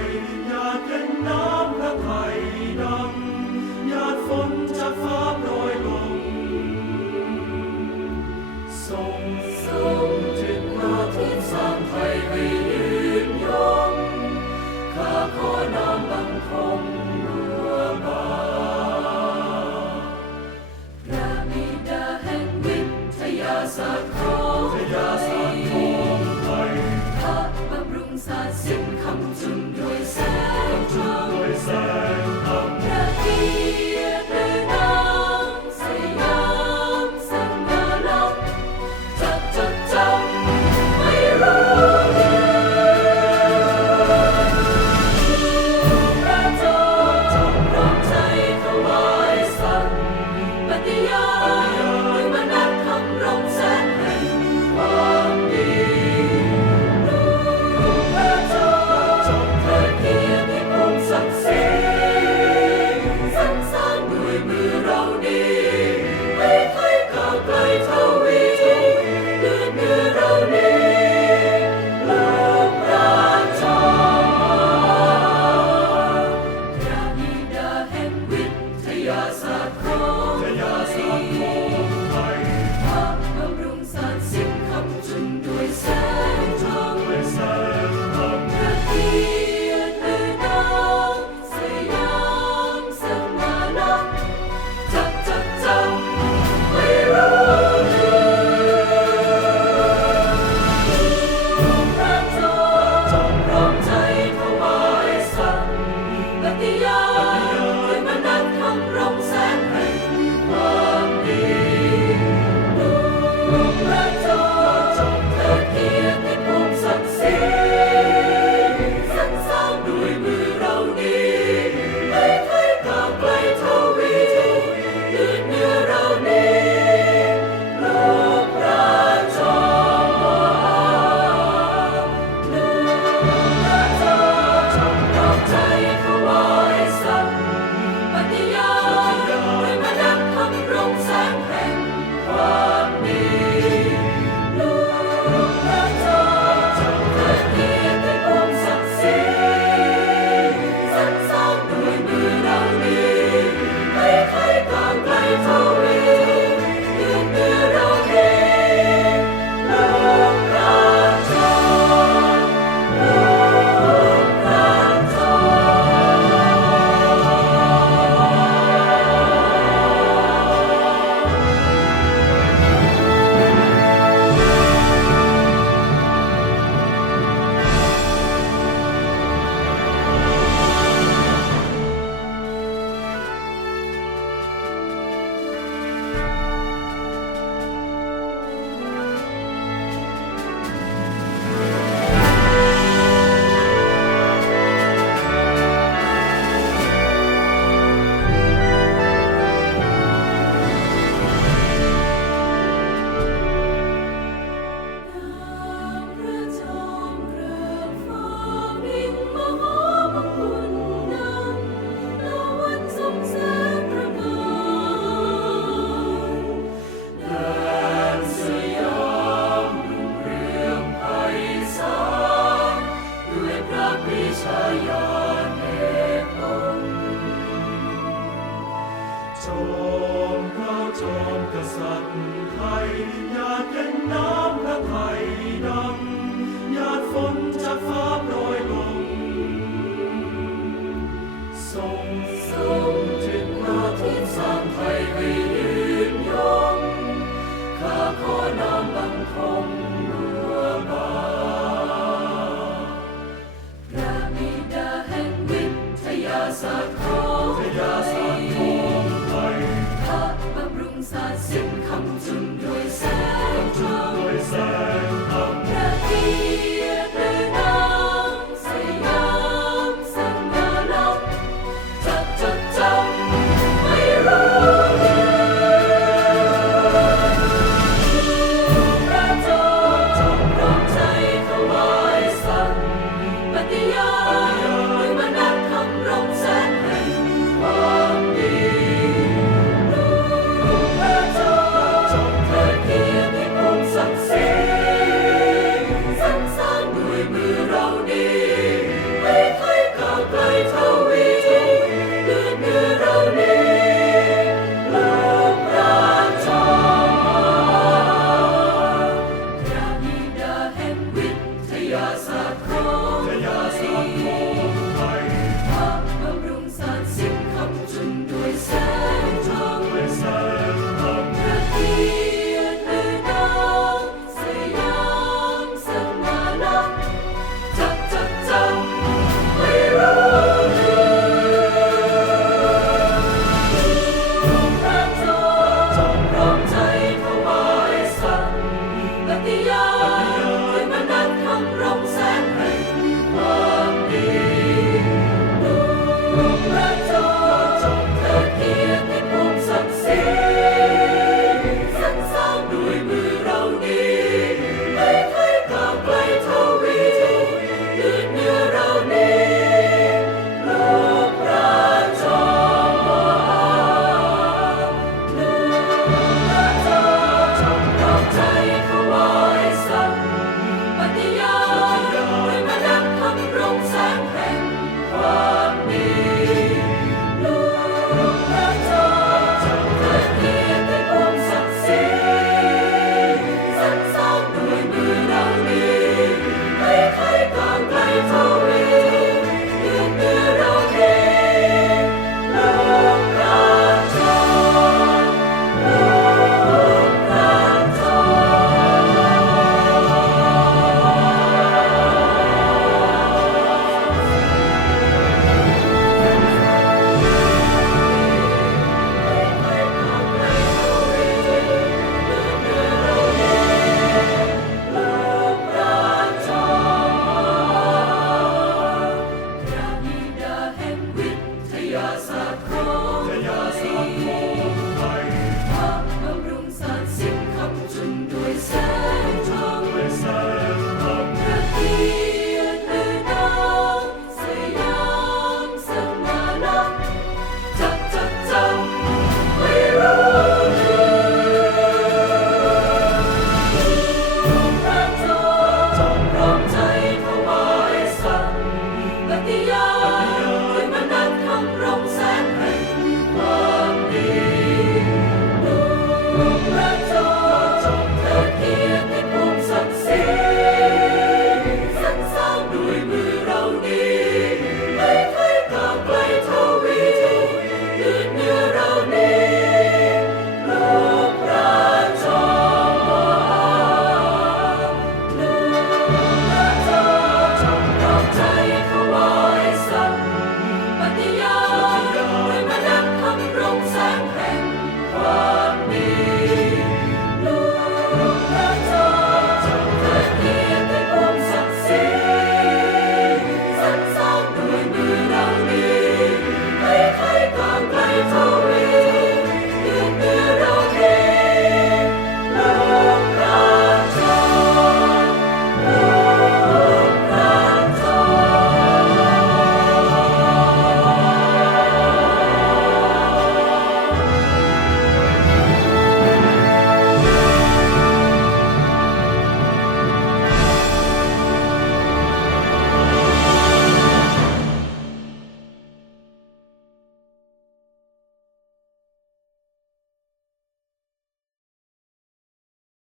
mine. Sacro.